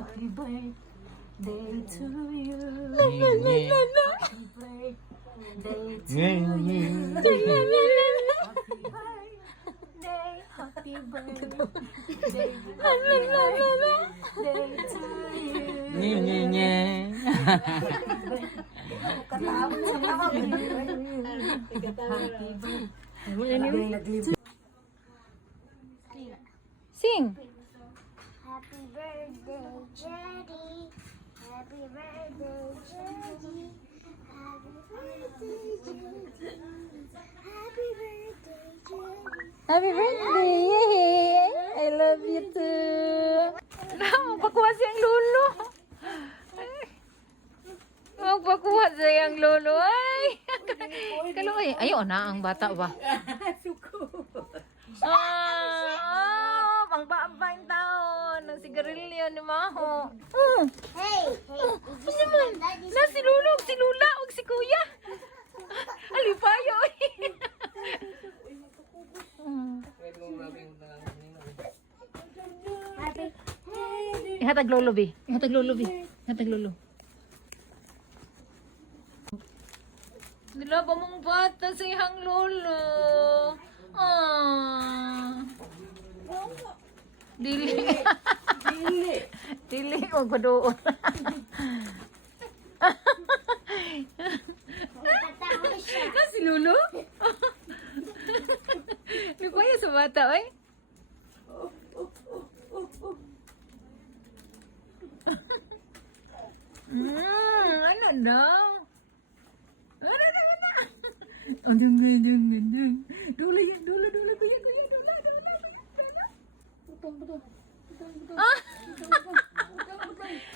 Happy birthday to you. Nye. Happy birthday to Nye. you. Happy birthday. Happy birthday to you. Nye, nye, nye. Sing. Happy birthday, Jenny. Happy birthday, Jenny. Happy birthday, Jenny. Happy birthday, Jenny. Happy birthday! Yay! I love you too! Magpakuha siyang lolo! Magpakuha siyang lolo! Ay! Kaluoy! Ayun na ang bata ba? Pang-paang taon! Ang sigarilyo ni Maho! Hey, Ano naman? Na si Lolo, si Lula, o si Kuya! Alipayo! Ihatag lolo, Bi. Ihatag lolo, Bi. Ihatag lolo. Nila ba mong bata sa ihang lolo? Dili. Dili. Huwag pa doon. Na si Lolo? Lupaya sa bata, oy. Ano daw? Ano na? Dula yan, dula, kuya, dula.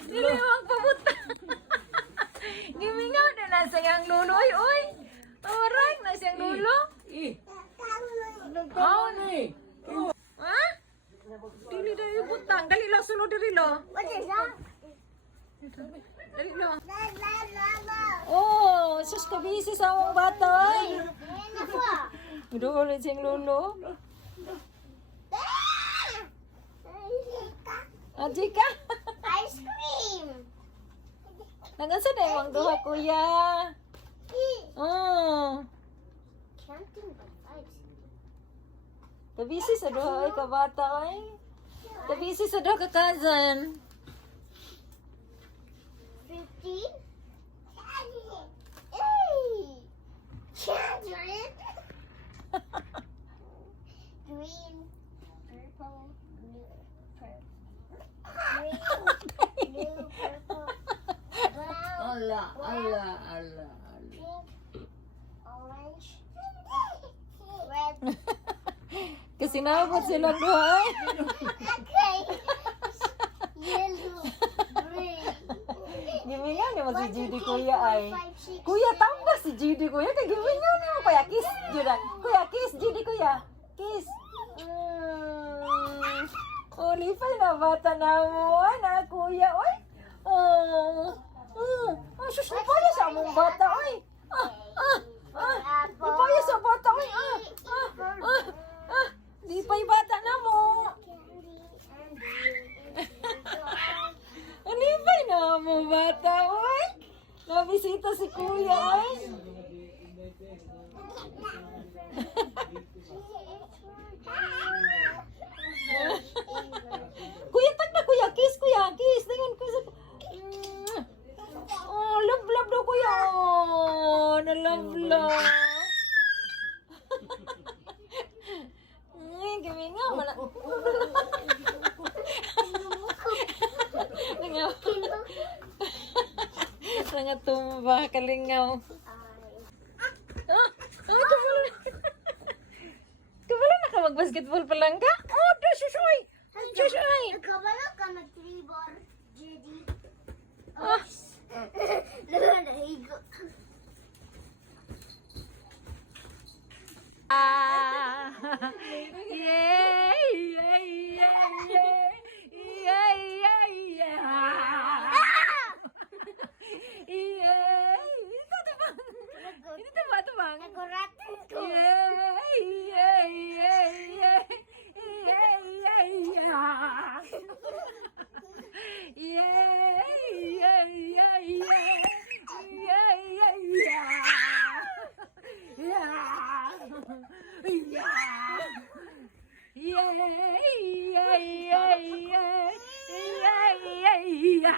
Dili ang pabuta. Gimingaw na nasa yang lulo, oy. Alright, nasa yang lulo. Ha? Dili dali butang, dali lo sulo diri lo. What is that? Dali lo. La la la. Oh, sus ka busy sa among bata, oy. Ano po? Dula siyang lulo. Ajika. Ice cream. Nangansa na yung duha, kuya. Oh. Counting the fives. Kabisi sa duha, oy, kabata, oy. Kabisi sa duha, ka-cousin. 15. Hey! Children! Green, purple, blue, purple. Green, blue, purple, brown, Allah. pink, orange, red. Kasi naabot silang duha, oy. Okay. Yellow, green. Gimingaw ni mo si Judy, kuya, ay. Kuya, tama si Judy, kuya. Kaya gimingaw ni mo, kuya. Kiss, Judy. Kuya, kiss, Judy, kuya. Kiss. Oh, lipay na bata na mo, na, kuya, oy. Sus, lipaya sa mong bata, oy. Lipaya sa bata, oy. Lipay bata na mo. Lipay na mo, bata, oy. Nabisita si kuya, oy. Kuya, tag na, kuya. Kiss, kuya. Kiss. Tingnan ko sa... Oh, love daw, kuya. Oh, na-love. Gawin nga. Nangatumba, kalingaw. Kabala na ka mag-basketball pa lang ka? Oh, Shusoy! Shusoy! Kabalo ka mag-tribor, Judy. Ah. Nahigo. Naguratan ko. Yeah. ay, ay, ay, ay, ay, ay, ay.